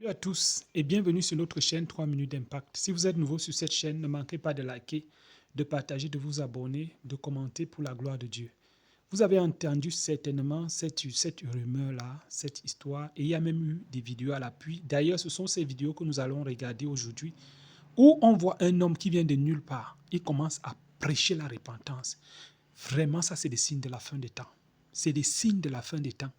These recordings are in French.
Salut à tous et bienvenue sur notre chaîne 3 minutes d'impact. Si vous êtes nouveau sur cette chaîne, ne manquez pas de liker, de partager, de vous abonner, de commenter pour la gloire de Dieu. Vous avez entendu certainement cette rumeur-là, cette histoire, et il y a même eu des vidéos à l'appui. D'ailleurs, ce sont ces vidéos que nous allons regarder aujourd'hui, où on voit un homme qui vient de nulle part. Il commence à prêcher la repentance. Vraiment, ça c'est des signes de la fin des temps. C'est des signes de la fin des temps.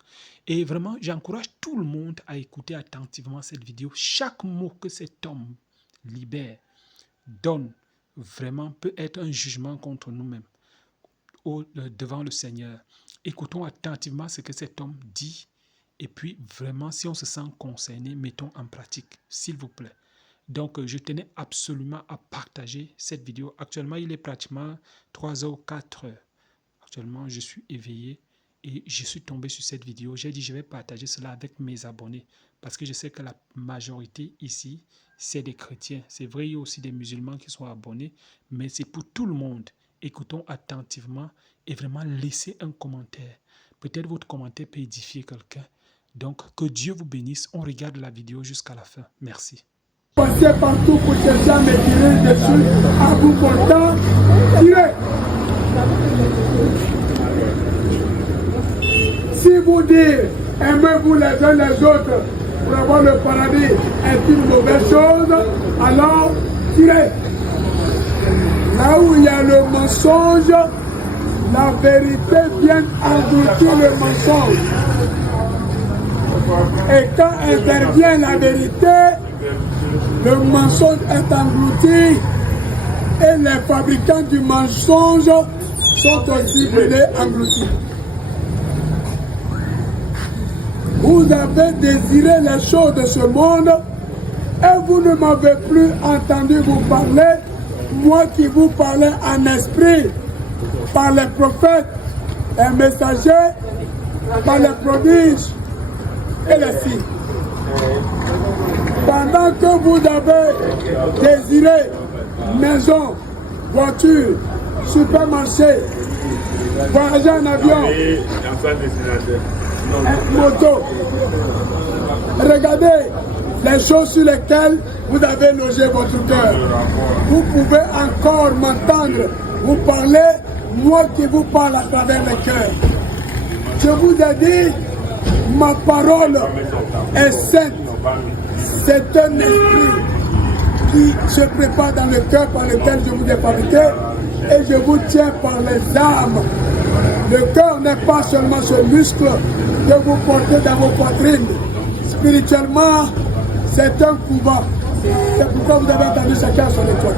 Et vraiment, j'encourage tout le monde à écouter attentivement cette vidéo. Chaque mot que cet homme libère, donne, vraiment peut être un jugement contre nous-mêmes devant le Seigneur. Écoutons attentivement ce que cet homme dit. Et puis, vraiment, si on se sent concerné, mettons en pratique, s'il vous plaît. Donc, je tenais absolument à partager cette vidéo. Actuellement, il est pratiquement 3h ou 4h. Actuellement, je suis éveillé. Et je suis tombé sur cette vidéo. J'ai dit, je vais partager cela avec mes abonnés. Parce que je sais que la majorité ici, c'est des chrétiens. C'est vrai, il y a aussi des musulmans qui sont abonnés. Mais c'est pour tout le monde. Écoutons attentivement et vraiment laissez un commentaire. Peut-être votre commentaire peut édifier quelqu'un. Donc, que Dieu vous bénisse. On regarde la vidéo jusqu'à la fin. Merci. Passez partout pour chercher à me tirer dessus. À bout portant, tirez. Si vous dites, aimez-vous les uns les autres pour avoir le paradis est une mauvaise chose, alors tirez. Là où il y a le mensonge, la vérité vient engloutir le mensonge. Et quand intervient la vérité, le mensonge est englouti et les fabricants du mensonge sont aussi brûlés, engloutis. Vous avez désiré les choses de ce monde et vous ne m'avez plus entendu vous parler, moi qui vous parlais en esprit, par les prophètes, les messagers, par les prodiges et les signes. Pendant que vous avez désiré maison, voiture, supermarché, voyager en avion, moto, regardez les choses sur lesquelles vous avez logé votre cœur. Vous pouvez encore m'entendre, vous parler, moi qui vous parle à travers le cœur. Je vous ai dit, ma parole est sainte. C'est un esprit qui se prépare dans le cœur par lequel je vous ai fabriqué et je vous tiens par les âmes. Le cœur n'est pas seulement ce muscle que vous portez dans vos poitrines. Spirituellement, c'est un couvent. C'est pourquoi vous avez entendu chacun son étoile.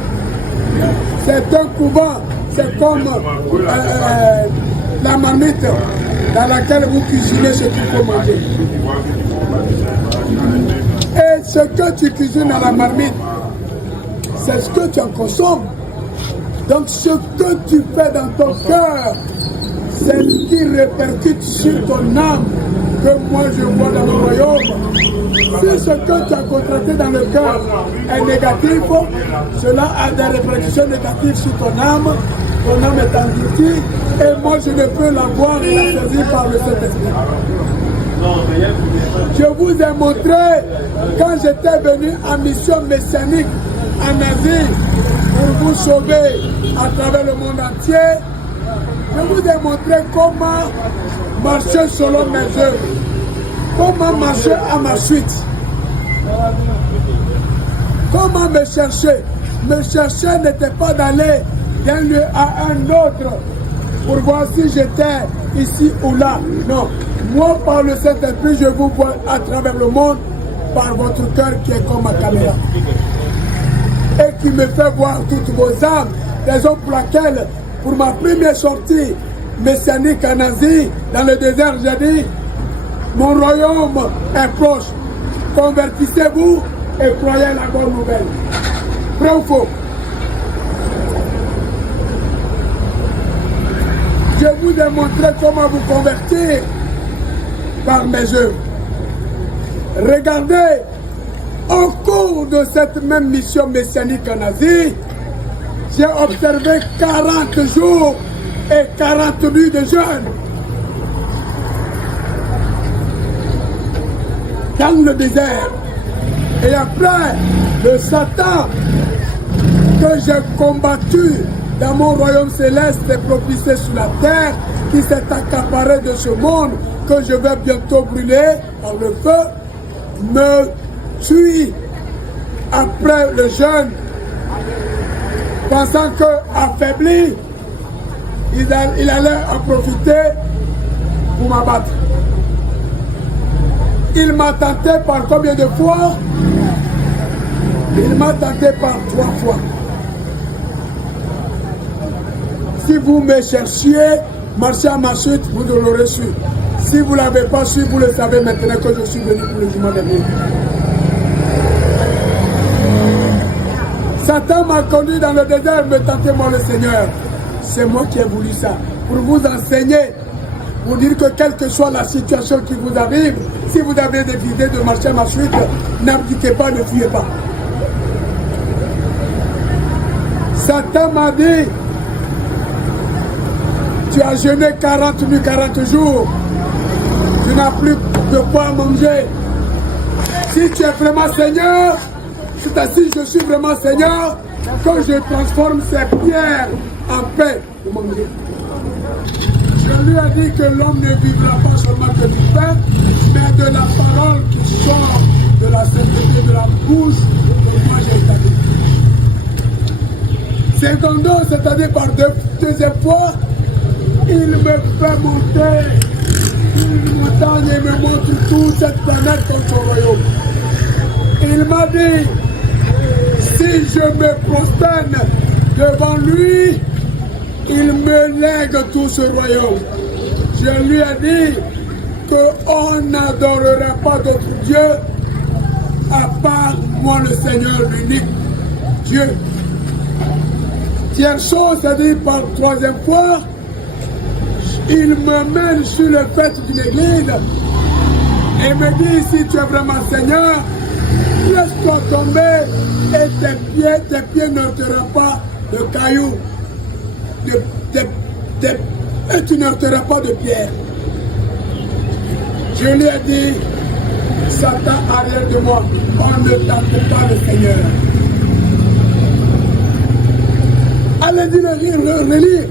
C'est un couvent. C'est comme la marmite dans laquelle vous cuisinez ce qu'il faut manger. Et ce que tu cuisines dans la marmite, c'est ce que tu en consommes. Donc ce que tu fais dans ton cœur, c'est ce qui répercute sur ton âme que moi je vois dans le royaume. Si ce que tu as contracté dans le cœur est négatif, cela a des répercussions négatives sur ton âme est engloutie et moi je ne peux la voir et la saisir par le Saint-Esprit. Je vous ai montré quand j'étais venu en mission messianique en Asie pour vous sauver à travers le monde entier. Je vous ai montré comment marcher selon mes œuvres, comment marcher à ma suite, comment me chercher. Me chercher n'était pas d'aller d'un lieu à un autre pour voir si j'étais ici ou là. Non. Moi, par le Saint-Esprit, je vous vois à travers le monde par votre cœur qui est comme ma caméra. Et qui me fait voir toutes vos âmes. Raison pour laquelle, pour ma première sortie messianique en Asie, dans le désert, j'ai dit, mon royaume est proche. Convertissez-vous et croyez la bonne nouvelle. Vrai ou faux? Je vous ai montré comment vous convertir par mes œuvres. Regardez, au cours de cette même mission messianique en Asie, j'ai observé 40 jours et 40 nuits de jeûne. Dans le désert, Et après, le Satan que j'ai combattu dans mon royaume céleste et propulsé sur la terre, qui s'est accaparé de ce monde, que je vais bientôt brûler par le feu, me suit après le jeûne, pensant que affaibli, il allait en profiter pour m'abattre. Il m'a tenté par combien de fois? Il m'a tenté par 3 fois. Si vous me cherchiez, marchez à ma chute, vous l'aurez su. Si vous ne l'avez pas su, vous le savez maintenant que je suis venu pour le jugement des morts. Satan m'a conduit dans le désert, me tenter moi le Seigneur. C'est moi qui ai voulu ça. Pour vous enseigner, pour dire que quelle que soit la situation qui vous arrive, si vous avez des idées de marcher à ma suite, n'abdiquez pas, ne fuyez pas. Satan m'a dit, tu as jeûné 40 nuits, 40 jours, tu n'as plus de quoi manger. Si tu es vraiment Seigneur, si je suis vraiment Seigneur, quand je transforme ces pierres en pain pour manger. Je lui ai dit que l'homme ne vivra pas seulement que du pain, mais de la parole qui sort de la sainteté de la bouche que moi j'ai établie. Secondo, c'est-à-dire par deuxième fois, il me fait monter une montagne et me montre toute cette planète comme son royaume. Il m'a dit, si je me prosterne devant lui, il me lègue tout ce royaume. Je lui ai dit qu'on n'adorerait pas d'autre Dieu à part moi le Seigneur l'unique Dieu. Tiens chose, c'est-à-dire par troisième fois, il me mène sur le fait d'une église et me dit, si tu es vraiment Seigneur, laisse-toi tomber et tes pieds ne te pas de cailloux, et tu ne heurteras pas de pierre. Je lui ai dit, Satan arrière de moi, on ne tente pas le Seigneur. Allez-y le relire.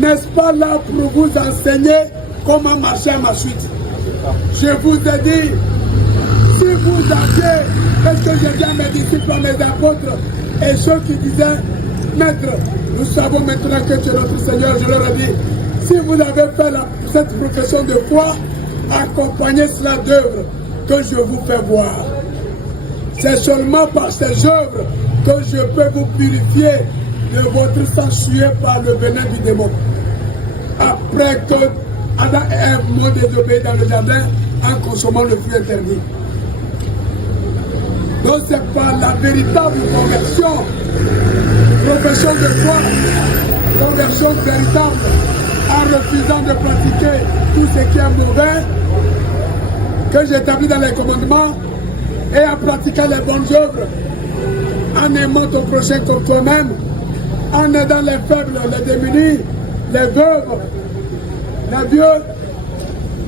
N'est-ce pas là pour vous enseigner comment marcher à ma suite? Je vous ai dit, si vous aviez, parce que j'ai dit à mes disciples, à mes apôtres, et ceux qui disaient, Maître, nous savons maintenant que tu es notre Seigneur, je leur ai dit, si vous avez fait cette profession de foi, accompagnez cela d'œuvres que je vous fais voir. C'est seulement par ces œuvres que je peux vous purifier de votre sang sué par le venin du démon. Après que Adam et Ève m'ont désobéi dans le jardin en consommant le fruit interdit. Donc c'est pas la véritable conversion, profession de foi, conversion véritable, en refusant de pratiquer tout ce qui est mauvais, que j'établis dans les commandements, et en pratiquant les bonnes œuvres, en aimant ton prochain comme toi-même, en aidant les faibles, les démunis, les veuves, les vieux,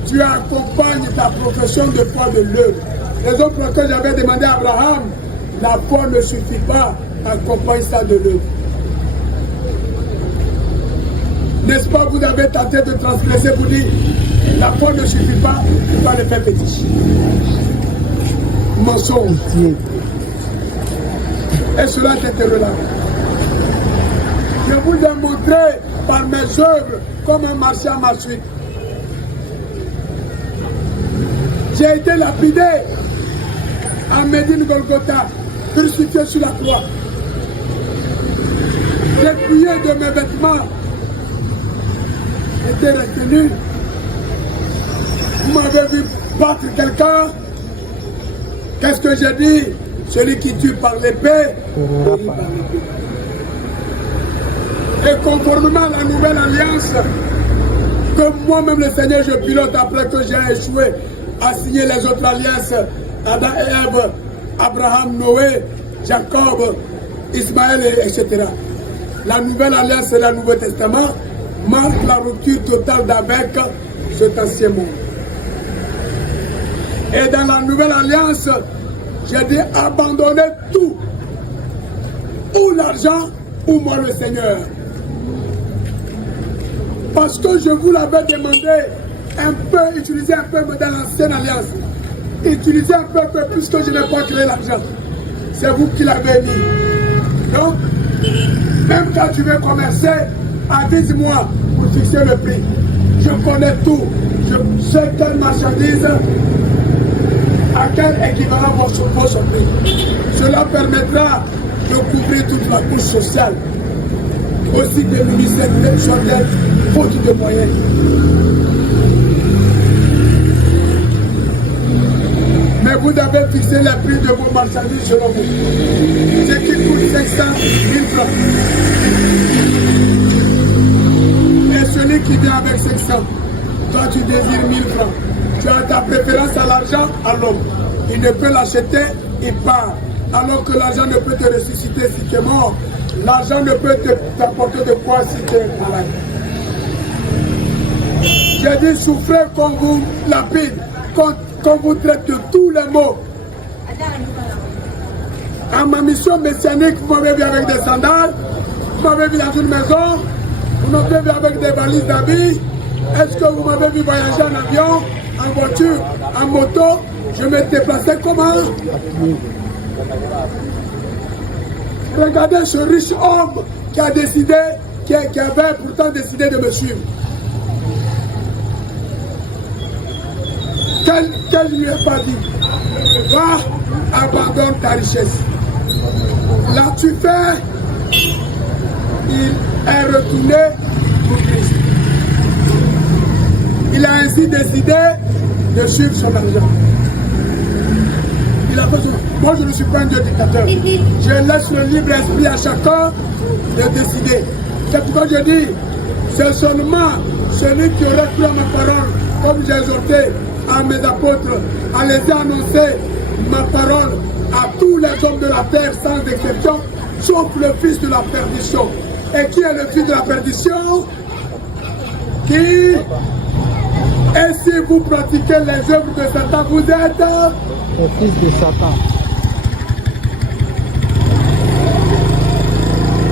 tu accompagnes ta profession de foi de l'œuvre. Les autres que j'avais demandé à Abraham, la foi ne suffit pas, accompagne ça de l'œuvre. N'est-ce pas, vous avez tenté de transgresser, vous dites, la foi ne suffit pas, tu dois le faire petit. Mensonge. Et cela était relâché. Je vous ai montré par mes œuvres comment marcher à ma suite. J'ai été lapidé à Médine Golgotha, crucifié sur la croix. Dépouillé de mes vêtements, j'étais retenu. Vous m'avez vu battre quelqu'un. Qu'est-ce que j'ai dit? Celui qui tue par l'épée, périt par l'épée. Et conformément à la nouvelle alliance, que moi-même le Seigneur je pilote après que j'ai échoué à signer les autres alliances, Adam et Ève, Abraham, Noé, Jacob, Ismaël, etc. La nouvelle alliance et le Nouveau Testament marquent la rupture totale d'avec cet ancien monde. Et dans la nouvelle alliance, J'ai dit abandonnez tout. Ou l'argent, ou moi le Seigneur. Parce que je vous l'avais demandé un peu, utiliser un peu dans l'ancienne alliance. Utilisez un peu puisque je n'ai pas créé l'argent. C'est vous qui l'avez dit. Donc, même quand tu veux commercer, à 10 mois pour fixer le prix. Je connais tout. Je sais quelle marchandise, à quel équivalent vaut son prix. Cela permettra de couvrir toute la couche sociale. Aussi des ministères soit-elle, faute de moyens. Mais vous avez fixé le prix de vos marchandises selon vous. Ce qui coûte 500 000 francs. Et celui qui vient avec 500, toi tu désires 1000 francs. Tu as ta préférence à l'argent, à l'homme. Il ne peut l'acheter, il part. Alors que l'argent ne peut te ressusciter si tu es mort. L'argent ne peut t'apporter de quoi si tu es malade. J'ai dit souffrez qu'on vous lapide, qu'on vous traite de tous les maux. À ma mission messianique, vous m'avez vu avec des sandales, vous m'avez vu dans une maison, vous m'avez vu avec des valises d'habits. Est-ce que vous m'avez vu voyager en avion, en voiture, en moto? Je me déplaçais comment? Regardez ce riche homme qui a décidé, qui avait pourtant décidé de me suivre. Qu'elle lui a pas dit? Va, abandonne ta richesse. Là tu fais, il est retourné pour Christ. Il a ainsi décidé de suivre son argent. Il a besoin. Moi je ne suis pas un Dieu dictateur. Je laisse le libre esprit à chacun de décider. C'est pourquoi je dis, c'est seulement celui qui aurait cru à ma parole, comme j'ai exhorté à mes apôtres, à les annoncer ma parole à tous les hommes de la terre sans exception, sauf le fils de la perdition. Et qui est le fils de la perdition? Qui? Et si vous pratiquez les œuvres de Satan, vous êtes le fils de Satan.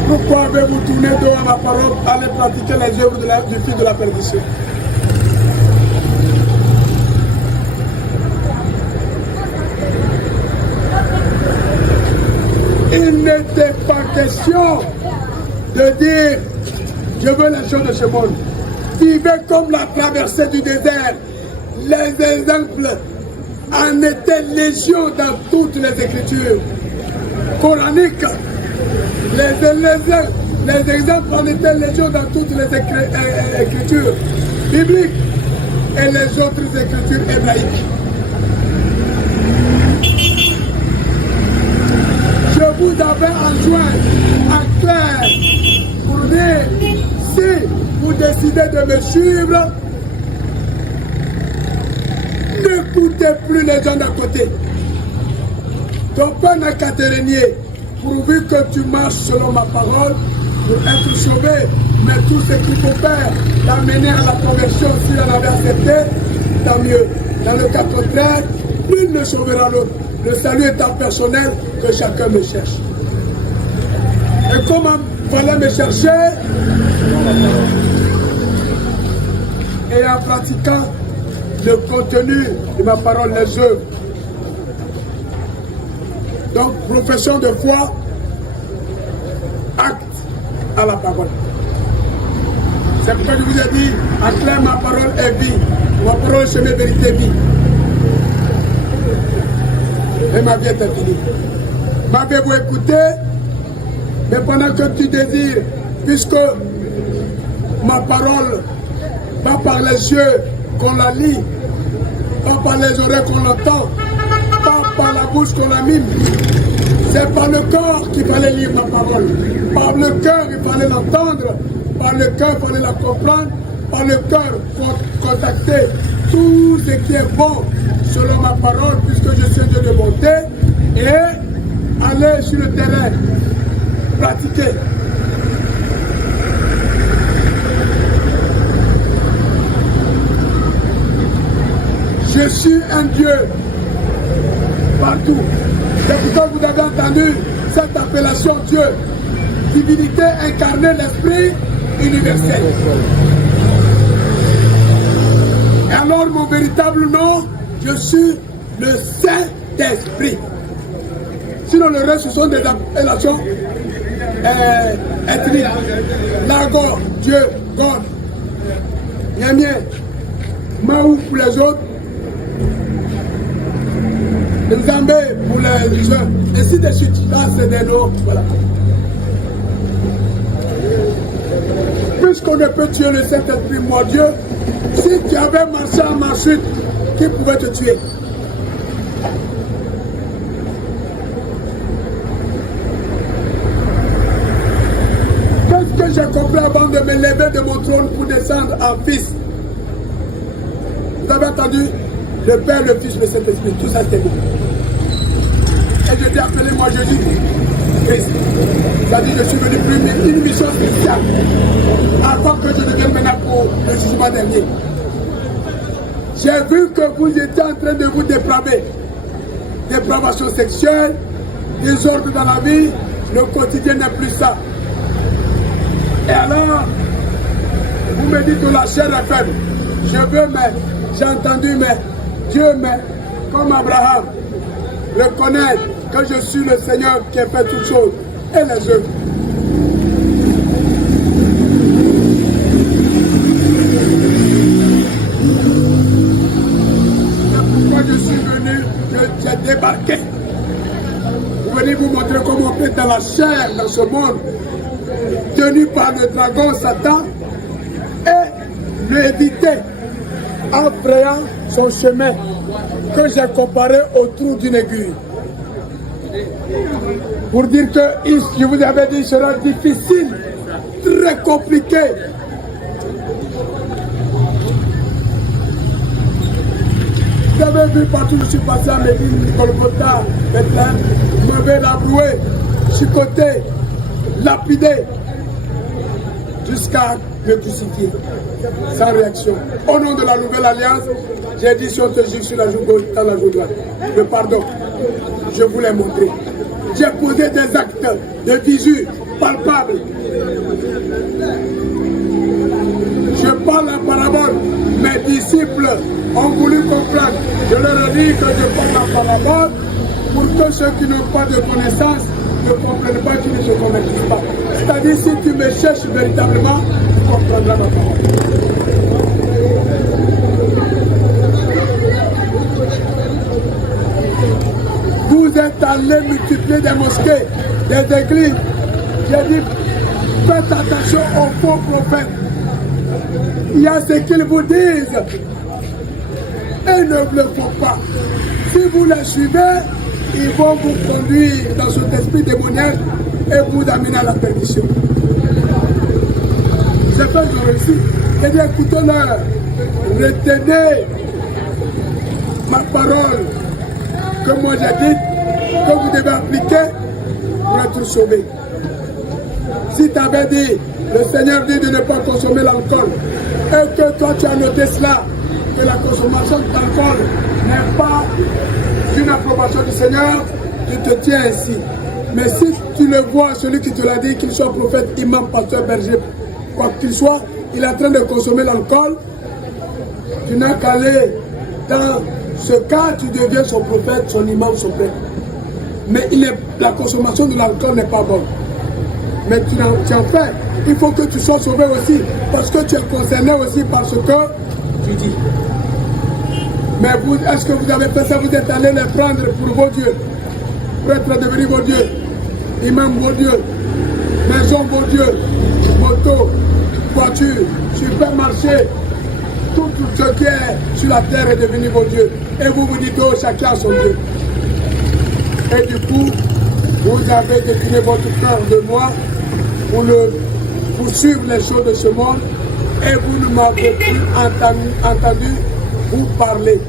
Pourquoi avez-vous tourné devant ma parole, aller pratiquer les œuvres du fils de la perdition? Il n'était pas question de dire je veux les choses de ce monde. Vivez comme la traversée du désert. Les exemples en étaient légion dans toutes les écritures coraniques. Les exemples en étaient légion dans toutes les écritures bibliques et les autres écritures hébraïques. Je vous avais enjoint en clair pour dire si vous décidez de me suivre, n'écoutez plus les gens d'à côté. Ton père n'a qu'à te régner, pourvu que tu marches selon ma parole pour être sauvé. Mais tout ce qu'il faut faire, t'amener à la conversion, s'il en avait accepté, tant mieux. Dans le cas contraire, nul ne sauvera l'autre. Le salut étant personnel, que chacun me cherche. Et comment fallait me chercher? Et en pratiquant le contenu de ma parole, les œuvres. Donc, profession de foi, acte à la parole. C'est pourquoi je vous ai dit, en clair, ma parole est vie. Ma parole, c'est mes vérités, vie. Et ma vie est infinie. M'avez-vous écouté? Mais pendant que tu désires, puisque ma parole, pas par les yeux qu'on la lit, pas par les oreilles qu'on l'entend, pas par la bouche qu'on la mime, c'est par le corps qu'il fallait lire ma parole. Par le cœur, il fallait l'entendre. Par le cœur, il fallait la comprendre. Par le cœur, contacter tout ce qui est bon selon ma parole, puisque je suis Dieu de bonté, et aller sur le terrain, pratiquer. Je suis un Dieu partout. C'est pourquoi vous avez entendu cette appellation Dieu, divinité incarnée, l'Esprit universel. Et alors mon véritable nom, je suis le Saint-Esprit. Sinon le reste ce sont des appellations ethniques. Lago, Dieu, God. Yamien, Maou pour les autres. Nzambé pour les jeunes. Et ainsi de suite. Là c'est des noms. Voilà. Puisqu'on ne peut tuer le Saint-Esprit, mon Dieu, si tu avais marché à ma chute, qui pouvait te tuer? Qu'est-ce que j'ai compris avant de me lever de mon trône pour descendre en fils? Vous avez entendu? Le Père, le Fils, le Saint-Esprit, tout ça c'était bon. Et je t'ai appelé moi Jésus Christ. C'est-à-dire je suis venu pour une mission spéciale. Avant que je devienne maintenant pour le jugement dernier. J'ai vu que vous étiez en train de vous dépraver. Dépravation sexuelle, désordre dans la vie, le quotidien n'est plus ça. Et alors, vous me dites que la chair est faible. Je veux, mais j'ai entendu, mais Dieu, mais comme Abraham, reconnaître que je suis le Seigneur qui a fait toutes choses et les œuvres. C'est pourquoi je suis venu, j'ai débarqué. Vous venez vous montrer comment on fait dans la chair, dans ce monde, tenu par le dragon Satan, et l'éviter en frayant son chemin que j'ai comparé au trou d'une aiguille. Pour dire que je vous avais dit, il sera difficile, très compliqué. Vous avez vu partout, je suis passé à Médine, Golgotha, Bethléem, mauvais labroué, chicoté, lapidé, jusqu'à me crucifier, sans réaction. Au nom de la nouvelle alliance, j'ai dit si on te juge sur la joue gauche, dans la joue droite. Le pardon, je vous l'ai montré. J'ai posé des actes de visu palpables. Je parle en parabole. Mes disciples ont voulu comprendre. Je leur ai dit que je parle en parabole pour que ceux qui n'ont pas de connaissance ne comprennent pas, qui ne se convertissent pas. C'est-à-dire, si tu me cherches véritablement, tu comprendras ma parole. Vous êtes allés multiplier des mosquées, des églises. J'ai dit, faites attention aux faux prophètes. Il y a ce qu'ils vous disent. Et ne le font pas. Si vous les suivez, ils vont vous conduire dans cet esprit démoniaque et vous amener à la perdition. C'est pas que j'ai réussi. J'ai dit, écoutez-leur, retenez ma parole que moi j'ai dit, que vous devez appliquer pour être sauvé. Si tu avais dit, le Seigneur dit de ne pas consommer l'alcool, et que toi tu as noté cela, que la consommation d'alcool n'est pas une approbation du Seigneur, tu te tiens ainsi. Mais si tu le vois, celui qui te l'a dit, qu'il soit prophète, imam, pasteur, berger, quoi qu'il soit, il est en train de consommer l'alcool, tu n'as qu'à aller dans ce cas, tu deviens son prophète, son imam, son père. Mais la consommation de l'alcool n'est pas bonne. Mais tu en fais. Il faut que tu sois sauvé aussi, parce que tu es concerné aussi par ce que tu dis. Mais vous, est-ce que vous avez fait ça? Vous êtes allé les prendre pour vos dieux, pour être devenus vos dieux, imam vos dieux, maison vos dieux, moto, voiture, supermarché, tout ce qui est sur la terre est devenu vos dieux. Et vous vous dites, oh, chacun a son Dieu. Et du coup, vous avez décliné votre cœur de moi pour suivre les choses de ce monde et vous ne m'avez plus entendu vous parler.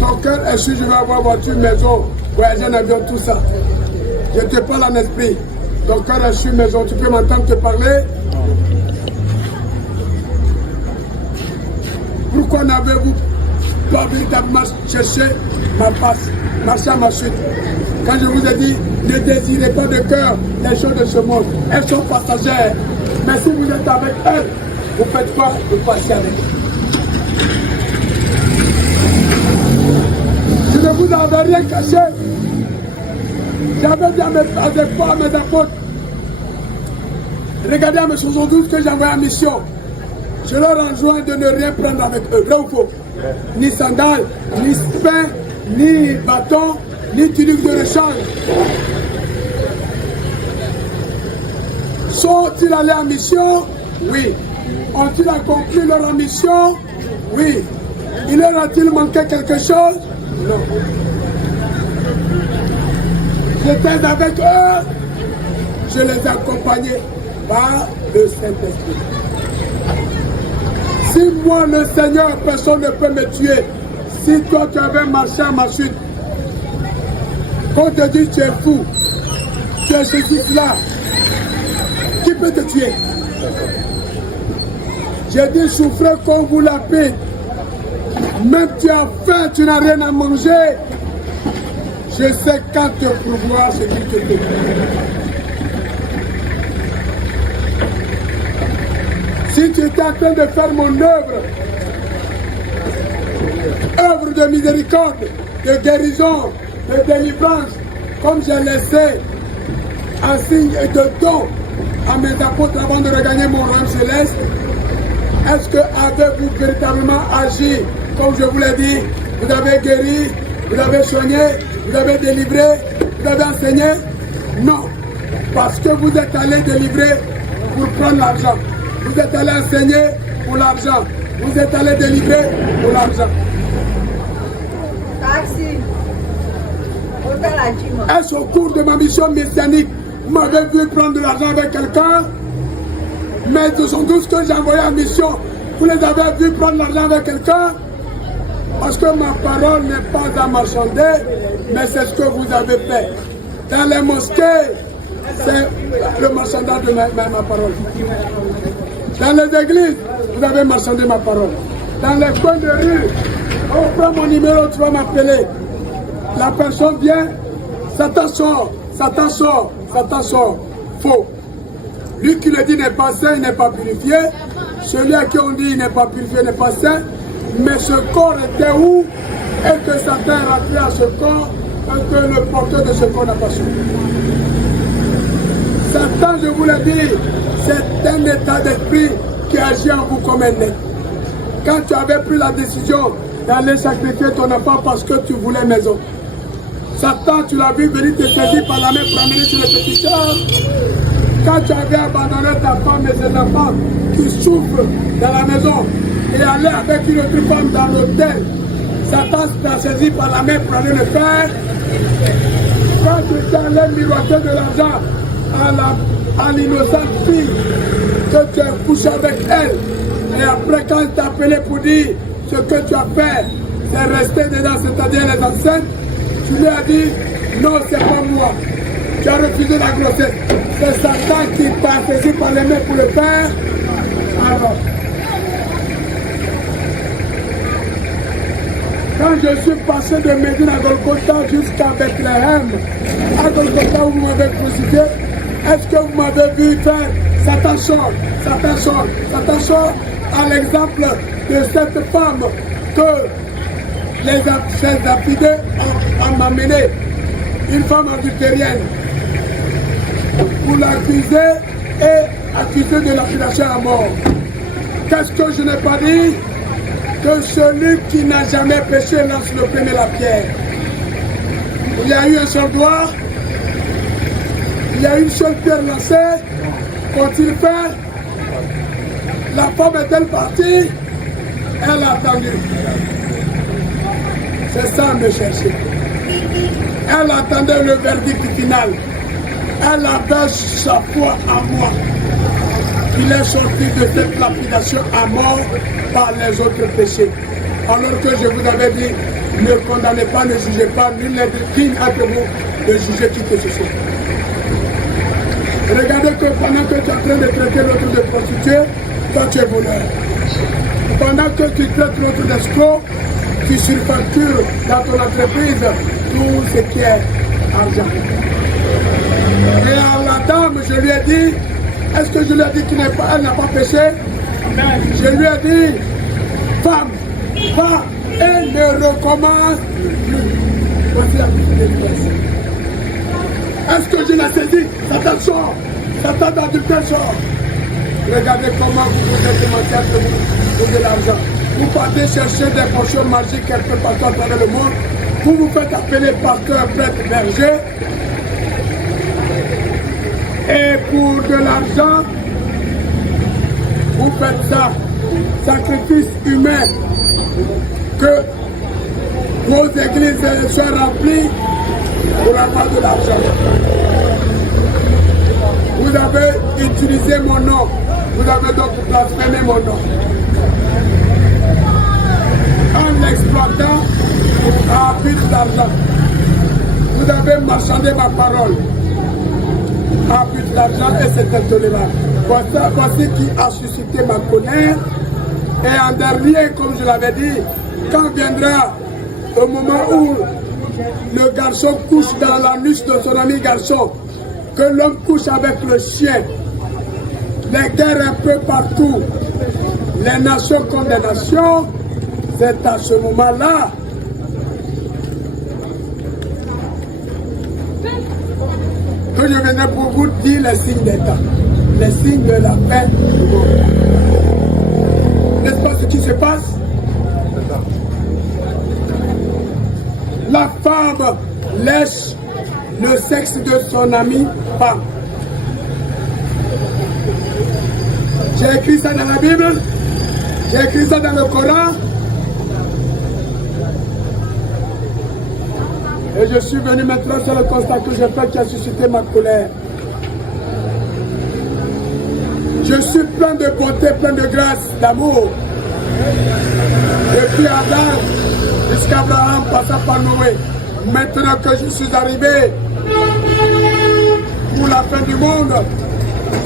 Ton cœur est sûr, je vais avoir voiture, maison, voyager en avion, tout ça. Je te parle en esprit. Ton cœur est sûr, maison, tu peux m'entendre te parler? Pourquoi n'avez-vous dois véritablement chercher ma face, marcher à ma chute. Quand je vous ai dit, ne désirez pas de cœur les choses de ce monde. Elles sont passagères. Mais si vous êtes avec elles, vous faites quoi? Vous passez avec elles. Je ne vous avais rien caché. J'avais dit à mes apôtres, regardez à mes 72 que j'ai envoyé en mission. Je leur enjoins de ne rien prendre avec eux, vrai ou faux? Ni sandales, ni pain, ni bâton, ni tunique de rechange. Sont-ils allés en mission? Oui. Ont-ils accompli leur mission? Oui. Il leur a-t-il manqué quelque chose? Non. J'étais avec eux, je les accompagnais par le Saint-Esprit. Si moi, le Seigneur, personne ne peut me tuer, si toi tu avais marché à ma chute, on te dit tu es fou, tu es ceci, cela, qui peut te tuer? J'ai dit souffrez comme vous la paix. Même tu as faim, tu n'as rien à manger. Je sais quand te pourvoir ce qu'il te fait. Si tu étais en train de faire mon œuvre de miséricorde, de guérison, de délivrance, comme j'ai laissé un signe de don à mes apôtres avant de regagner mon royaume céleste, est-ce que avez-vous véritablement agi comme je vous l'ai dit? Vous avez guéri, vous avez soigné, vous avez délivré, vous avez enseigné? Non, parce que vous êtes allé délivrer pour prendre l'argent. Vous êtes allé enseigner pour l'argent. Vous êtes allé délivrer pour l'argent. Est-ce au cours de ma mission messianique, vous m'avez vu prendre de l'argent avec quelqu'un? Mais ce sont tous que j'ai envoyés en mission. Vous les avez vus prendre l'argent avec quelqu'un? Parce que ma parole n'est pas à marchander, mais c'est ce que vous avez fait. Dans les mosquées, c'est le marchandage de ma parole. Dans les églises, vous avez marchandé ma parole. Dans les coins de rue, on prend mon numéro, tu vas m'appeler. La personne vient, Satan sort, Satan sort, Satan sort. Faux. Lui qui le dit n'est pas saint, il n'est pas purifié. Celui à qui on dit il n'est pas purifié, n'est pas saint. Mais ce corps était où? Et que Satan est rentré à ce corps et que le porteur de ce corps n'a pas su. Satan, je vous l'ai dit, c'est un état d'esprit qui agit en vous comme un être. Quand tu avais pris la décision d'aller sacrifier ton enfant parce que tu voulais maison, Satan, tu l'as vu venir te saisir par la main pour amener sur le petit cœur. Quand tu avais abandonné ta femme et ses enfants qui souffrent dans la maison et aller avec une autre femme dans l'hôtel, Satan t'a saisi par la main pour aller le faire. Quand tu allais miroiter de l'argent à l'innocente fille que tu as couché avec elle, et après quand elle t'a appelé pour dire ce que tu as fait, c'est resté dedans, c'est-à-dire les enceintes, tu lui as dit non, c'est pas moi. Tu as refusé la grossesse. C'est Satan qui t'a saisi par les mains pour le faire. Alors, quand je suis passé de Médine à Golgotha jusqu'à Bethléem, à Golgotha où vous m'avez crucifié, est-ce que vous m'avez vu faire Satan sort, Satan sort, Satan sort, à l'exemple de cette femme que les affidés ont amené, une femme adultérienne, pour l'accuser et accuser de l'affiliation à mort. Qu'est-ce que je n'ai pas dit? Que celui qui n'a jamais péché lance le premier la pierre. Il y a eu un seul doigt, il y a une seule pierre lancée. Qu'ont-ils fait? La femme est-elle partie? Elle a attendu. C'est ça me chercher. Elle attendait le verdict final. Elle avait sa foi en moi. Il est sorti de cette lapidation à mort par les autres péchés. Alors que je vous avais dit, ne condamnez pas, ne jugez pas, nul n'est digne entre vous de juger qui que ce soit. Regardez que pendant que tu es en train de traiter l'autre de prostituée, toi tu es voleur. Pendant que tu traites l'autre d'escroc, tu surfactures dans ton entreprise tout ce qui est argent. Et à la dame, je lui ai dit, est-ce que je lui ai dit qu'elle n'a pas péché? Je lui ai dit, femme, va et ne recommence plus. Voici la petite délivrance. Est-ce que je l'ai saisi? Satan sort, Satan d'adultère sort. Regardez comment vous êtes menti entre vous de l'argent. Vous partez chercher des potions magiques quelque peu partout à travers le monde. Vous vous faites appeler pasteur, prêtre, berger. Et pour de l'argent, vous faites ça, sacrifice humain, que vos églises soient remplies pour avoir de l'argent. Vous avez utilisé mon nom, vous avez donc blasphémé mon nom. En l'exploitant à but d'argent, vous avez marchandé ma parole à but d'argent et c'est intolérable. Voici qui a suscité ma colère. Et en dernier, comme je l'avais dit, quand viendra au moment où le garçon couche dans l'anus de son ami garçon, que l'homme couche avec le chien, les guerres un peu partout, les nations contre les nations, c'est à ce moment-là que je viendrai pour vous dire les signes des temps, les signes de la paix du monde. N'est-ce pas ce qui se passe? La femme lèche le sexe de son ami femme. J'ai écrit ça dans la Bible, j'ai écrit ça dans le Coran. Et je suis venu maintenant sur le constat que j'ai fait qui a suscité ma colère. Je suis plein de bonté, plein de grâce, d'amour. Depuis Adam jusqu'à Abraham, passant par Noé. Maintenant que je suis arrivé pour la fin du monde,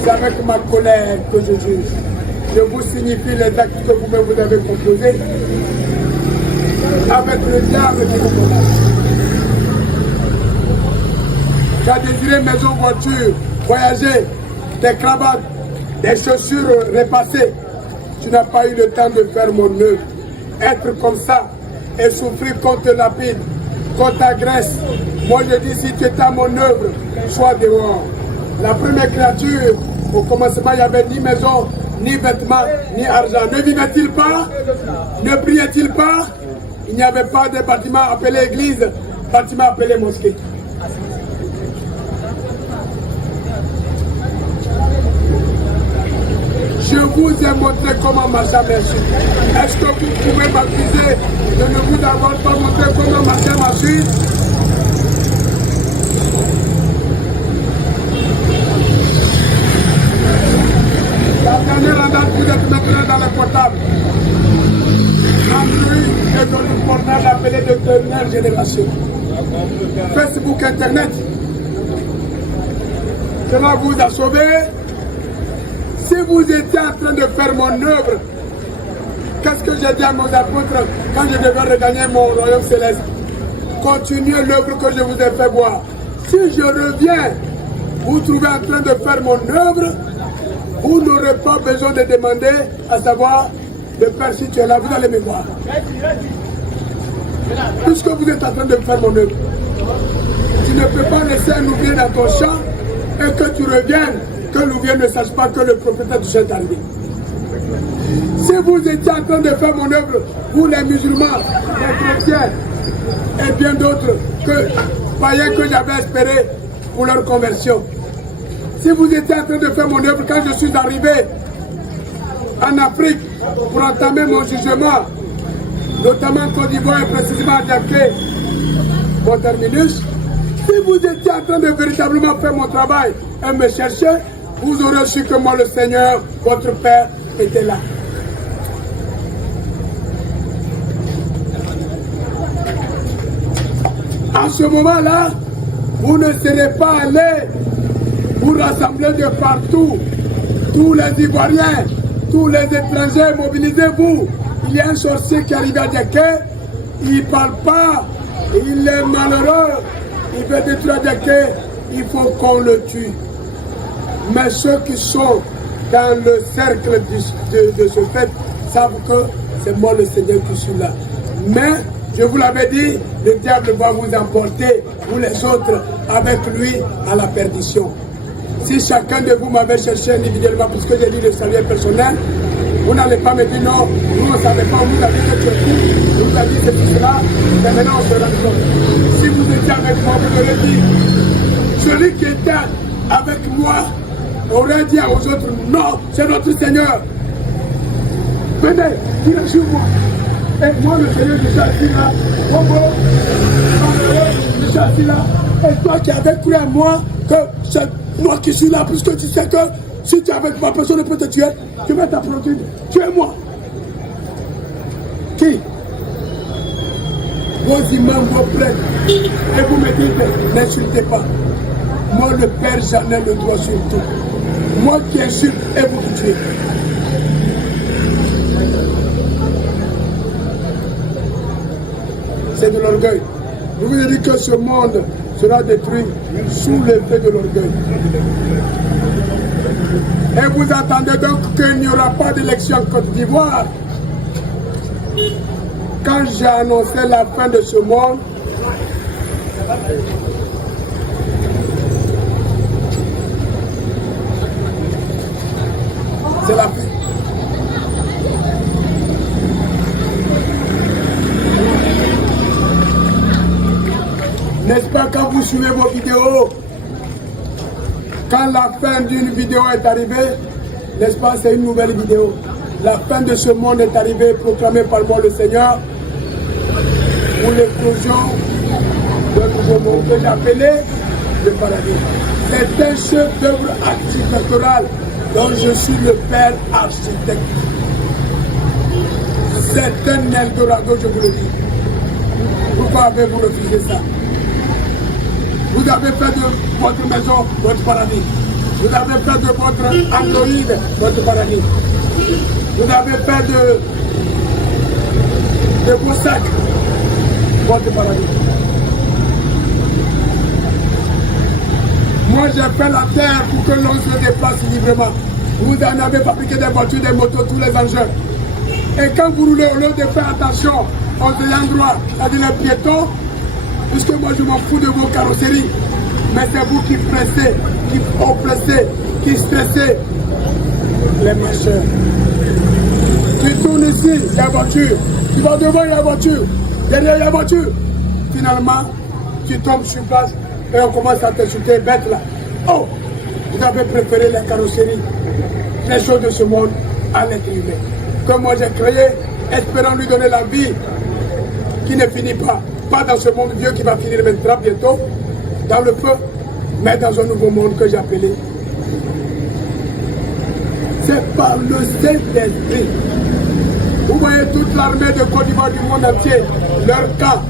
c'est avec ma colère que je juge. Je vous signifie les actes que vous-même vous avez composés avec le diable qui vous menace. Tu as désiré maison, voiture, voyager, des cravates, des chaussures repassées. Tu n'as pas eu le temps de faire mon œuvre. Être comme ça et souffrir qu'on te lapide, qu'on t'agresse. Moi je dis, si tu es à mon œuvre, sois dehors. La première créature, au commencement, il n'y avait ni maison, ni vêtements, ni argent. Ne vivait-il pas? Ne priait-il pas? Il n'y avait pas de bâtiment appelé église, bâtiment appelé mosquée. Je vous ai montré comment marcher ma suite. Est-ce que vous pouvez m'accuser de ne vous avoir pas montré comment marcher ma suite? La dernière en date, vous êtes maintenant dans le portable. Android est dans le portable appelé de dernière génération. Facebook, Internet. Cela vous a sauvé. Si vous étiez en train de faire mon œuvre, qu'est-ce que j'ai dit à mes apôtres quand je devais regagner mon royaume céleste? Continuez l'œuvre que je vous ai fait voir. Si je reviens, vous trouvez en train de faire mon œuvre, vous n'aurez pas besoin de demander, à savoir, le Père, si tu es là, vous allez me voir. Puisque vous êtes en train de faire mon œuvre, tu ne peux pas laisser un ouvrier dans ton champ et que tu reviennes, que l'ouvrier ne sache pas que le prophète du Saint est arrivé. Si vous étiez en train de faire mon œuvre, vous les musulmans, les chrétiens et bien d'autres païens que j'avais espéré pour leur conversion, si vous étiez en train de faire mon œuvre quand je suis arrivé en Afrique pour entamer mon jugement, notamment en Côte d'Ivoire et précisément à Diaké, mon terminus, si vous étiez en train de véritablement faire mon travail et me chercher, vous aurez su que moi, le Seigneur, votre Père, était là. En ce moment-là, vous ne serez pas allés vous rassembler de partout. Tous les Ivoiriens, tous les étrangers, mobilisez-vous. Il y a un sorcier qui arrive à Diaké. il ne parle pas, il est malheureux, il veut détruire des cœurs, il faut qu'on le tue. Mais ceux qui sont dans le cercle de ce fait savent que c'est moi le Seigneur qui suis là. Mais, je vous l'avais dit, le diable va vous emporter, vous les autres, avec lui à la perdition. Si chacun de vous m'avait cherché individuellement, puisque j'ai dit le salut personnel, vous n'allez pas me dire non, vous ne savez pas, vous avez dit que tu es fou, vous avez dit c'est cela, mais maintenant on se rend compte. Si vous étiez avec moi, vous aurez dit, celui qui était avec moi aurait dit aux autres, non, c'est notre Seigneur. Venez, venez sur moi. Et moi, le Seigneur, je suis assis là. Je suis assis là. Et toi qui avais cru à moi, que c'est moi qui suis là, puisque tu sais que si tu es avec moi, personne ne peut te tuer, tu vas t'approcher. Tuez-moi. Qui? Vos imams, vos prêtres. Et vous me dites, n'insultez pas. Moi, le Père, j'en ai le droit sur tout. Moi qui insulte et vous tuez. C'est de l'orgueil. Je vous ai dit que ce monde sera détruit sous l'effet de l'orgueil. Et vous attendez donc qu'il n'y aura pas d'élection en Côte d'Ivoire. Quand j'ai annoncé la fin de ce monde, c'est la fin. N'est-ce pas quand vous suivez vos vidéos, quand la fin d'une vidéo est arrivée, n'est-ce pas, c'est une nouvelle vidéo. La fin de ce monde est arrivée, proclamée par moi le Seigneur, pour l'éclosion d'un nouveau monde que j'ai appelé le paradis. C'est un chef d'œuvre architectural dont je suis le père architecte. C'est un Eldorado, je vous le dis. Pourquoi avez-vous refusé ça? Vous avez fait de votre maison votre paradis. Vous avez fait de votre Android votre paradis. Vous avez fait de vos sacs votre paradis. Moi j'ai fait la terre pour que l'on se déplace librement. Vous en avez fabriqué des voitures, des motos, tous les engins. Et quand vous roulez, au lieu de faire attention aux ayants droit, c'est-à-dire les piétons, puisque moi je m'en fous de vos carrosseries, mais c'est vous qui pressez, qui oppressez, qui stressez les marcheurs. Tu tournes ici, il y a voiture. Tu vas devant, il y a voiture. Derrière, il y a voiture. Finalement, tu tombes sur place et on commence à te chuter bête là. Oh, vous avez préféré les carrosseries, les choses de ce monde à l'être humain. Que moi j'ai créé, espérant lui donner la vie qui ne finit pas. Pas dans ce monde vieux qui va finir maintenant bientôt, dans le feu, mais dans un nouveau monde que j'ai appelé. C'est par le Saint-Esprit. Vous voyez toute l'armée de Côte d'Ivoire du monde entier, leur camp,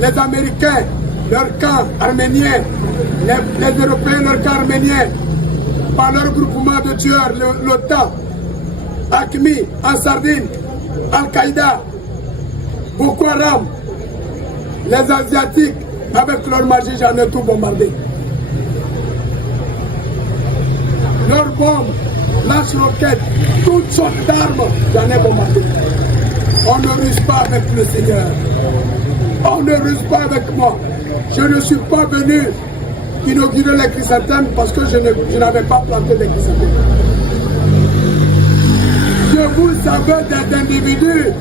les Américains, leur camp arménien, les Européens, leur camp arménien, par leur groupement de tueurs, l'OTAN, AQMI, en Sardine, Al-Qaïda, Boko Haram, les Asiatiques, avec leur magie, j'en ai tout bombardé. Leurs bombes, lance-roquettes, toutes sortes d'armes, j'en ai bombardé. On ne ruse pas avec le Seigneur. On ne ruse pas avec moi. Je ne suis pas venu inaugurer les chrysanthèmes parce que je n'avais pas planté les chrysanthèmes. Je vous savais des individus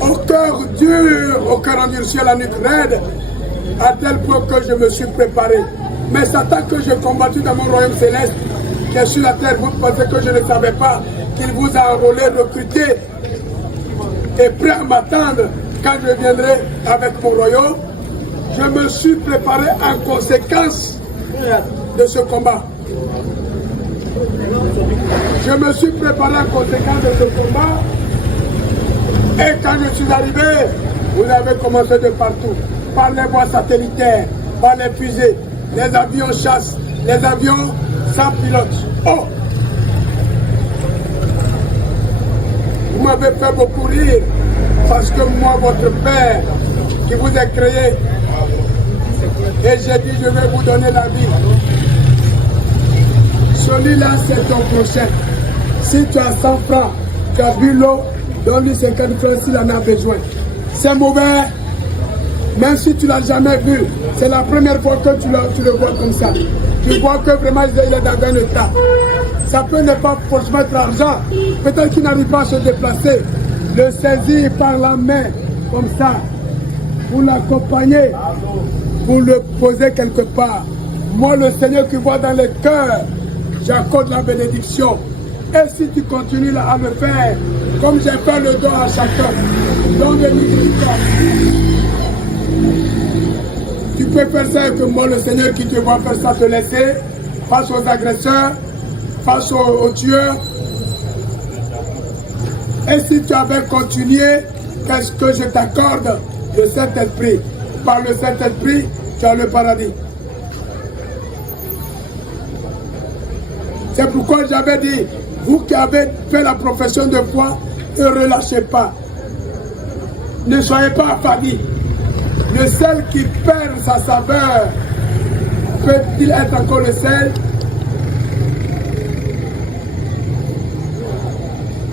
au cœur dur, au cœur endurci, à la nuque raide, à tel point que je me suis préparé. Mais Satan que j'ai combattu dans mon royaume céleste, qui est sur la terre, vous pensez que je ne savais pas qu'il vous a enrôlé, recruté et prêt à m'attendre quand je viendrai avec mon royaume. Je me suis préparé en conséquence de ce combat. Je me suis préparé en conséquence de ce combat. Et quand je suis arrivé, vous avez commencé de partout. Par les voies satellitaires, par les fusées, les avions chasse, les avions sans pilote. Oh! Vous m'avez fait beaucoup rire. Parce que moi, votre Père, qui vous a créé, et j'ai dit, je vais vous donner la vie. Celui-là, c'est ton prochain. Si tu as 100 francs, tu as bu l'eau, donne-lui 50 francs s'il en a besoin. C'est mauvais, même si tu ne l'as jamais vu. C'est la première fois que tu le vois comme ça. Tu vois que vraiment il est dans un état. Ça peut ne pas forcément être l'argent. Peut-être qu'il n'arrive pas à se déplacer. Le saisir par la main, comme ça, pour l'accompagner, pour le poser quelque part. Moi, le Seigneur qui voit dans les cœurs, j'accorde la bénédiction. Et si tu continues là à me faire, comme j'ai fait le don à chacun, don de miséricorde, tu peux faire ça et que moi, le Seigneur qui te voit faire ça, te laisser face aux agresseurs, face aux tueurs. Et si tu avais continué, qu'est-ce que je t'accorde? Le Saint-Esprit. Par le Saint-Esprit, tu as le paradis. C'est pourquoi j'avais dit, vous qui avez fait la profession de foi, ne relâchez pas. Ne soyez pas affadis. Le sel qui perd sa saveur, peut-il être encore le sel?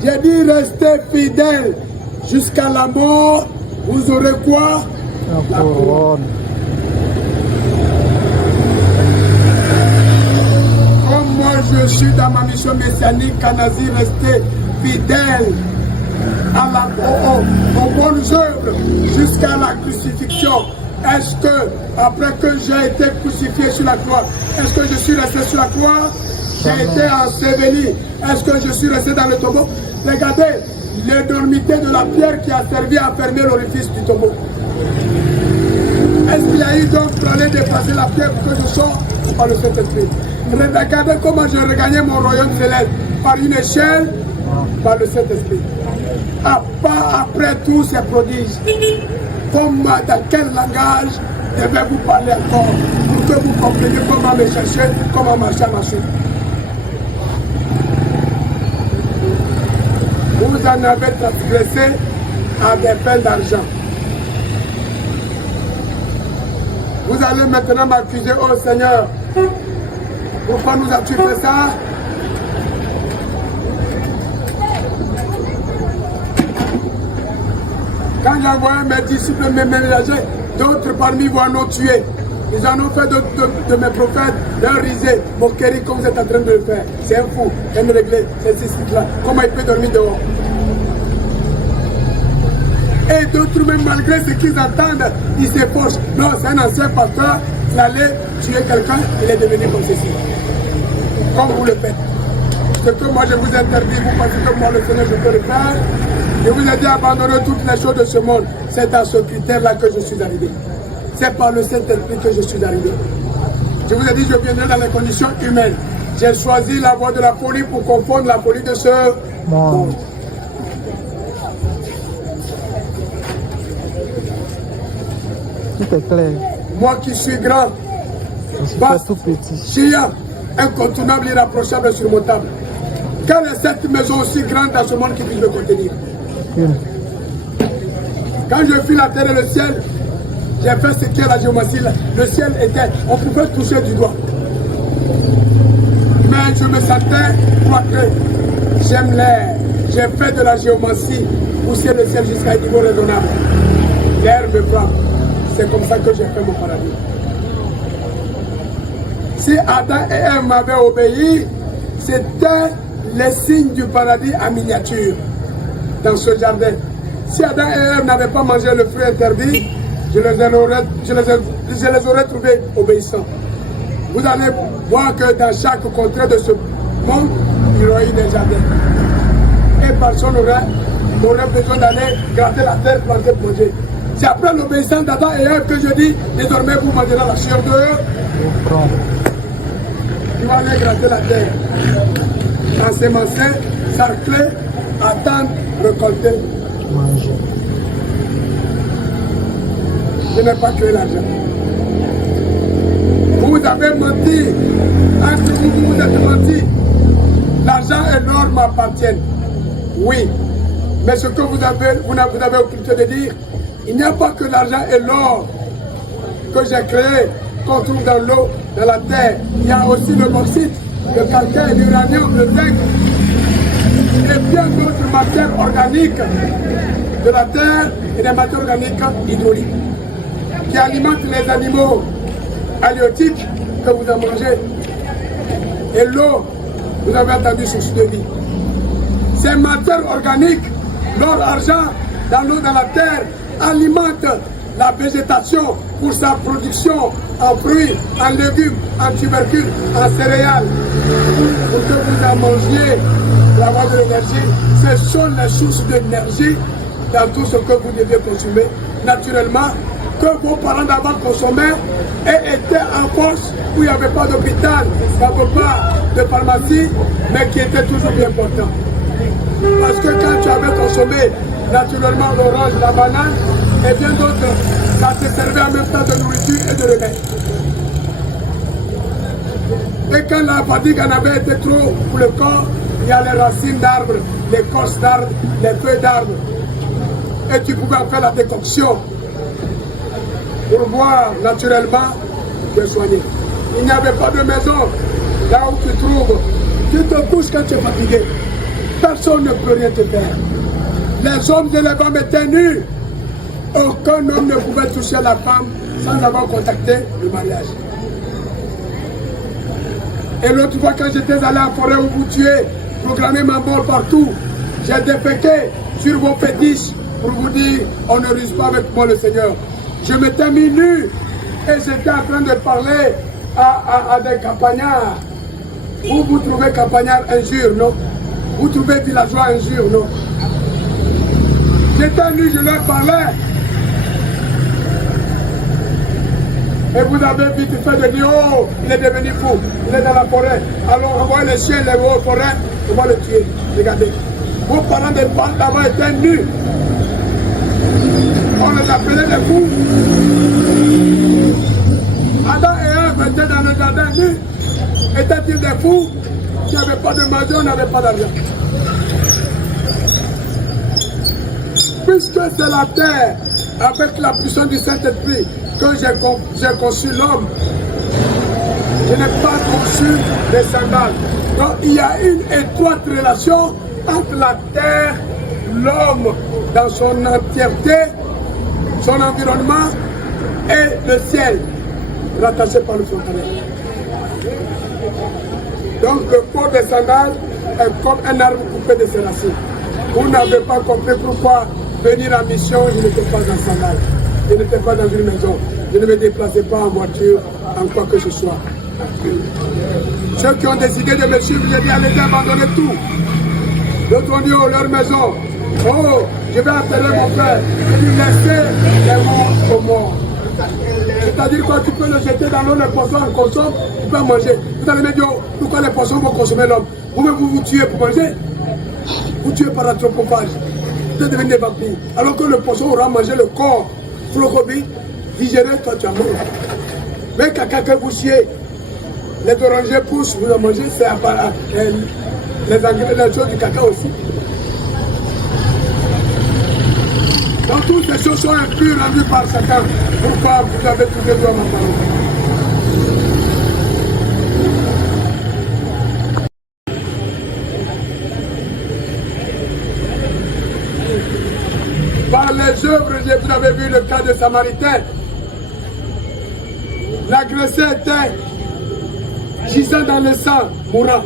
J'ai dit, restez fidèles jusqu'à la mort. Vous aurez quoi? La couronne. Comme moi je suis dans ma mission messianique, Kanazi, restez fidèles aux bonnes œuvres jusqu'à la crucifixion. Est-ce que, après que j'ai été crucifié sur la croix, est-ce que je suis resté sur la croix? J'ai été enseveli. Est-ce que je suis resté dans le tombeau? Regardez l'énormité de la pierre qui a servi à fermer l'orifice du tombeau. Est-ce qu'il y a eu donc pour aller dépasser la pierre pour que je sorte par le Saint-Esprit? Regardez comment j'ai regagné mon royaume céleste. Par une échelle, par le Saint-Esprit. Pas après tous ces prodiges. Dans quel langage devez-vous parler encore pour que vous compreniez comment me chercher, comment marcher à ma chute? Vous en avez transgressé à des fins d'argent. Vous allez maintenant m'accuser, oh Seigneur, pourquoi nous as-tu fait ça? Quand j'ai envoyé mes disciples me ménager, d'autres parmi vous en ont tué. Ils en ont fait de mes prophètes leur risée, moquerie comme vous êtes en train de le faire. C'est un fou, un réglé, c'est ce là. Comment il peut dormir dehors? Et d'autres même malgré ce qu'ils entendent, ils s'efforcent. Non, c'est un ancien pasteur, il allait tuer quelqu'un, il est devenu comme ceci. Comme vous le faites. Ce que moi je vous interdis, vous pensez que moi le Seigneur je peux le faire. Je vous ai dit abandonner toutes les choses de ce monde. C'est à ce critère-là que je suis arrivé. C'est par le Saint-Esprit que je suis arrivé. Je vous ai dit, je viendrai dans les conditions humaines. J'ai choisi la voie de la folie pour confondre la folie de ce monde. Tout est clair. Moi qui suis grand, vaste, chiant, incontournable, irrapprochable, insurmontable. Quelle est cette maison aussi grande dans ce monde qui puisse me contenir? Quand je fis la terre et le ciel, j'ai fait ce qui est la géométrie. Le ciel était, on pouvait toucher du doigt. Mais je me sentais, que j'aime l'air. J'ai fait de la géométrie, pousser le ciel jusqu'à un niveau raisonnable. L'air me frappe. C'est comme ça que j'ai fait mon paradis. Si Adam et Ève m'avaient obéi, c'était les signes du paradis en miniature dans ce jardin. Si Adam et Ève n'avaient pas mangé le fruit interdit, je les aurais trouvés obéissants. Vous allez voir que dans chaque contrée de ce monde, il y aura eu des jardins. Et personne n'aurait besoin d'aller gratter la terre, planter, plonger. C'est après l'obéissance d'Adam et Ève que je dis, désormais vous mangerez la chair de... Tu vas aller gratter la terre. Ensemencer, sarcler, attendre, récolter. Manger. Je n'ai pas créé l'argent. Vous avez menti. Entre vous, vous êtes menti. L'argent et l'or m'appartiennent. Oui. Mais ce que vous avez occulté de dire, il n'y a pas que l'argent et l'or que j'ai créé, qu'on trouve dans l'eau, dans la terre. Il y a aussi le bauxite, le calcaire, l'uranium, le zinc et bien d'autres matières organiques de la terre et des matières organiques hydrauliques qui alimentent les animaux halieutiques que vous avez mangés. Et l'eau, vous avez entendu, source de vie. Ces matières organiques, l'or, argent, dans l'eau, dans la terre, alimentent la végétation pour sa production en fruits, en légumes, en tubercules, en céréales. Pour que vous en mangiez, pour avoir de l'énergie, ce sont les sources d'énergie dans tout ce que vous devez consommer. Naturellement, que vos parents d'avant consommaient et étaient en force, où il n'y avait pas d'hôpital, il n'y avait pas de pharmacie, mais qui était toujours bien important. Parce que quand tu avais consommé naturellement l'orange, la banane et bien d'autres, ça te servait en même temps de nourriture et de remède. Et quand la fatigue en avait été trop pour le corps, il y a les racines d'arbres, les corses d'arbres, les feuilles d'arbres. Et tu pouvais en faire la décoction pour boire naturellement te soigner. Il n'y avait pas de maison là où tu trouves. Tu te couches quand tu es fatigué. Personne ne peut rien te faire. Les hommes et les femmes étaient nus. Aucun homme ne pouvait toucher la femme sans avoir contacté le mariage. Et l'autre fois, quand j'étais allé en forêt où vous tuez, programmer ma mort partout, j'ai déféqué sur vos fétiches pour vous dire, on ne ruse pas avec moi le Seigneur. Je m'étais mis nu et j'étais en train de parler à des campagnards. Vous trouvez campagnard injure, non? Vous trouvez villageois injure, non? J'étais nu, je leur parlais. Et vous avez vite fait de dire, oh, il est devenu fou, il est dans la forêt. Alors on voit les chiens, les veaux forêt, on va le tuer. Regardez. Vos parents des bandes d'avant étaient nus. On les appelait les fous. Adam et Ève étaient dans le jardin nus. Étaient-ils des fous? Il n'y avait pas de maison, on n'avait pas d'argent. Puisque c'est la terre, avec la puissance du Saint-Esprit, que j'ai conçu l'homme, je n'ai pas conçu les sandales. Donc il y a une étroite relation entre la terre, l'homme dans son entièreté, son environnement et le ciel, rattaché par le frontal. Donc le port des sandales est comme un arbre coupé de ses racines. Vous n'avez pas compris pourquoi venir en mission, je n'étais pas en sandales. Je n'étais pas dans une maison. Je ne me déplaçais pas en voiture, en quoi que ce soit. Ceux qui ont décidé de me suivre, j'ai dit, allez abandonner tout. D'autres ont dit, oh, leur maison. Oh, je vais appeler mon père. J'ai dit, laissez les morts aux morts. C'est-à-dire quoi, tu peux le jeter dans l'eau, les poissons en consomment, tu peux en manger. Vous allez me dire, oh, pourquoi les poissons vont consommer l'homme? Vous-même, vous tuez pour manger. Vous tuez par anthropophage. Vous devenez des vampires. Alors que le poisson aura mangé le corps, flocobie, digéré, toi tu as mort. Mais caca que vous tuez, les orangers poussent, vous en mangez, c'est les engrais, les choses du caca aussi. Donc toutes ces choses sont impures rendues par Satan. Pourquoi vous avez tous les deux ma parole? Par les œuvres, vous avez vu le cas de Samaritain. L'agressé était gisant dans le sang, mourant.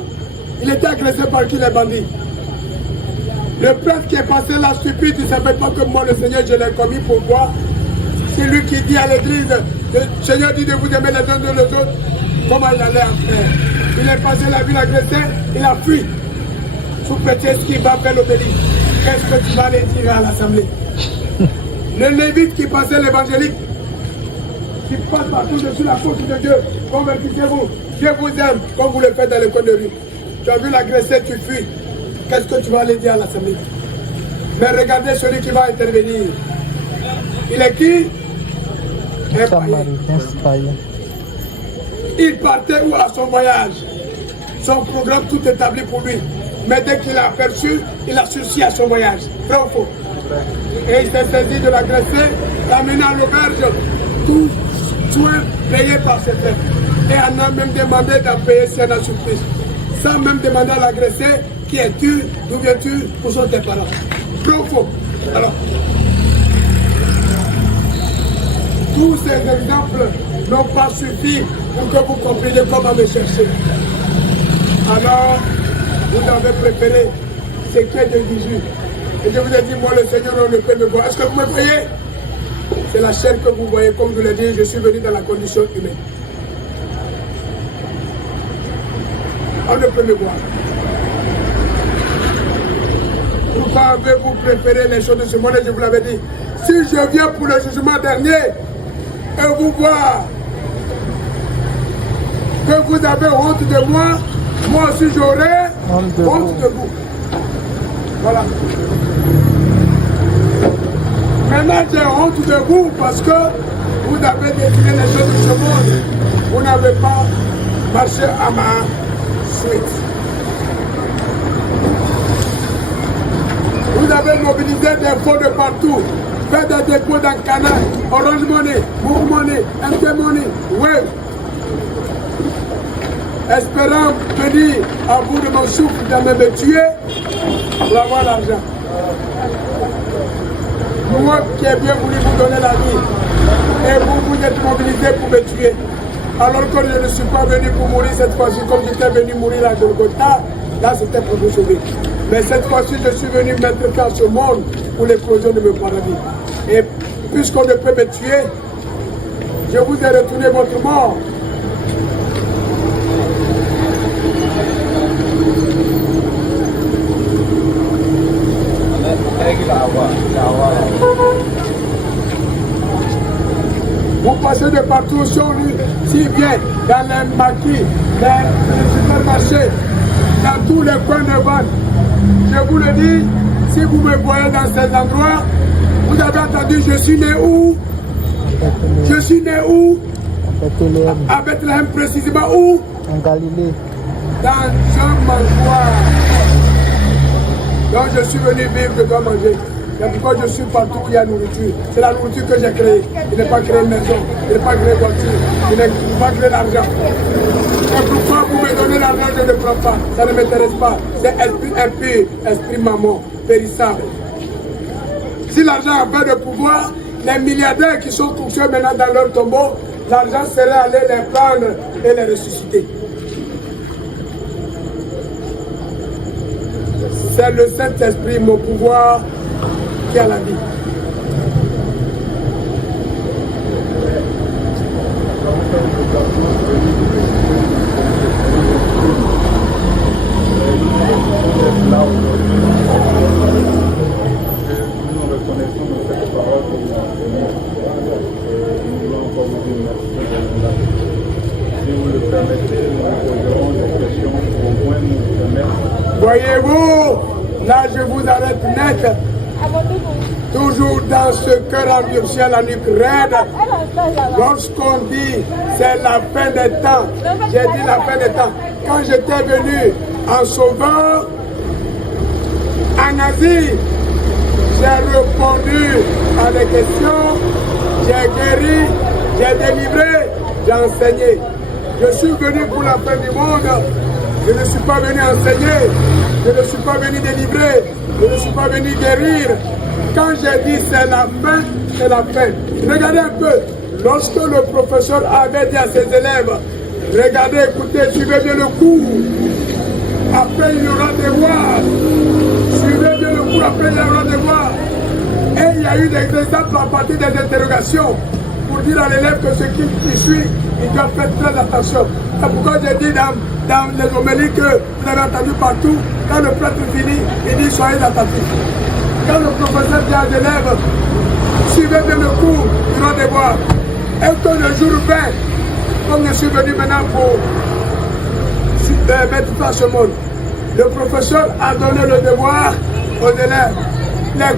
Il était agressé par qui? Les bandits. Le prêtre qui est passé là stupide, il ne savait pas que moi, le Seigneur, je l'ai commis. Pourquoi? C'est lui qui dit à l'église, le Seigneur dit de vous aimer les uns de les autres. Comment il allait en faire? Il est passé la ville agressée, il a fui. Sous prétexte qu'il va faire l'obélisque. Qu'est-ce que tu vas aller dire à l'assemblée? Le lévite qui passait l'évangélique, qui passe partout dessus la faute de Dieu, convertissez-vous, Dieu vous aime, comme vous le faites dans les coins de rue. Tu as vu l'agressé, tu fuis. Qu'est-ce que tu vas aller dire à l'assemblée? Mais regardez celui qui va intervenir. Il est qui? Un païen. Il partait où à son voyage? Son programme tout établi pour lui. mais dès qu'il a aperçu, il a sursi à son voyage. Vrai ou faux? Et il s'est saisi de l'agressé, l'a amené à l'auberge, tout soin payé par ses frères. Et on a même demandé d'en payer si on a surprise. Sans même demander à l'agressé, qui es-tu, d'où viens-tu, où sont tes parents? Vrai ou faux? Alors, tous ces exemples n'ont pas suffi pour que vous compreniez comment me chercher. Alors, vous avez préféré ce qui est de 18. Et je vous ai dit, moi le Seigneur, on ne peut me voir. Est-ce que vous me voyez? C'est la chair que vous voyez, comme je l'ai dit, je suis venu dans la condition humaine. On ne peut me voir. Pourquoi avez-vous préféré les choses de ce monde? Je vous l'avais dit. Si je viens pour le jugement dernier et vous voir que vous avez honte de moi, moi aussi j'aurai honte de vous. Voilà. Maintenant j'ai honte de vous parce que vous avez décidé les choses de ce monde. Vous n'avez pas marché à ma suite. Vous avez mobilisé des fonds de partout, fait des dépôts dans Canal, Orange Money, Move Money, MT Money, Wave. Espérant venir à bout de mon souffle de me tuer pour avoir l'argent. Moi qui ai bien voulu vous donner la vie, et vous êtes mobilisés pour me tuer. Alors que je ne suis pas venu pour mourir cette fois-ci comme j'étais venu mourir à Golgotha, là c'était pour vous sauver. Mais cette fois-ci, je suis venu mettre fin à ce monde pour l'éclosion de mes paradis. Et puisqu'on ne peut me tuer, je vous ai retourné votre mort. Vous passez de partout sur lui, si bien dans les maquis, les supermarchés, dans tous les coins de vente. Je vous le dis, si vous me voyez dans ces endroits, vous avez entendu, je suis né où? Je suis né où? À Bethléem, précisément où? En Galilée. Dans un mangeoire. Donc je suis venu vivre, je dois manger. C'est pourquoi je suis partout où il y a nourriture. C'est la nourriture que j'ai créée. Je n'ai pas créé une maison, je n'ai pas créé une voiture, je n'ai pas créé l'argent. Et pourquoi vous me donnez l'argent, je ne prends pas. Ça ne m'intéresse pas. C'est esprit impur, esprit maman, périssable. Si l'argent avait de pouvoir, les milliardaires qui sont couchés maintenant dans leur tombeau, l'argent serait allé les prendre et les ressusciter. C'est le Saint-Esprit, mon pouvoir, qui a la vie. Nous reconnaissons de cette parole que vous avez donnée et nous voulons encore vous dire merci. Si vous le permettez, nous poserons des questions pour au moins nous permettre. Voyez-vous, là je vous arrête net. Toujours dans ce cœur endurci à la nuque raide, lorsqu'on dit c'est la fin des temps, j'ai dit la fin des temps. Quand j'étais venu en sauveur, en Asie, j'ai répondu à des questions, j'ai guéri, j'ai délivré, j'ai enseigné. Je suis venu pour la fin du monde, je ne suis pas venu enseigner, je ne suis pas venu délivrer, je ne suis pas venu guérir. Quand j'ai dit c'est la fin, c'est la fin. Regardez un peu, lorsque le professeur avait dit à ses élèves, regardez, écoutez, suivez bien le cours, après il y aura des voix, suivez bien le cours, après il y aura des voix. Et il y a eu des exemples à partir des interrogations pour dire à l'élève que ce qui suit, il doit faire très attention. C'est pourquoi j'ai dit dans les homélies que vous avez entendu partout, quand le prêtre finit, il dit soyez attentifs. Quand le professeur dit à l'élève, suivez bien le cours, il doit devoir. Et que le jour 20, comme je suis venu maintenant pour mettre fin à ce monde, le professeur a donné le devoir aux élèves. Les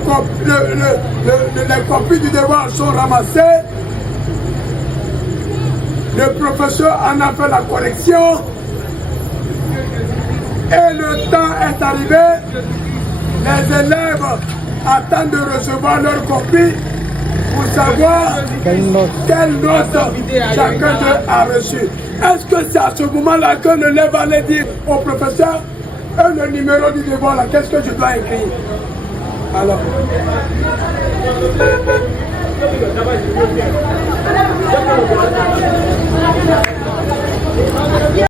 copies du devoir sont ramassées. Le professeur en a fait la correction. et le temps est arrivé, les élèves attendent de recevoir leur copie pour savoir quelle note chacun d'eux a reçu. Est-ce que c'est à ce moment-là que l'élève allait dire au professeur, le numéro du devoir là, qu'est-ce que je dois écrire? Alors,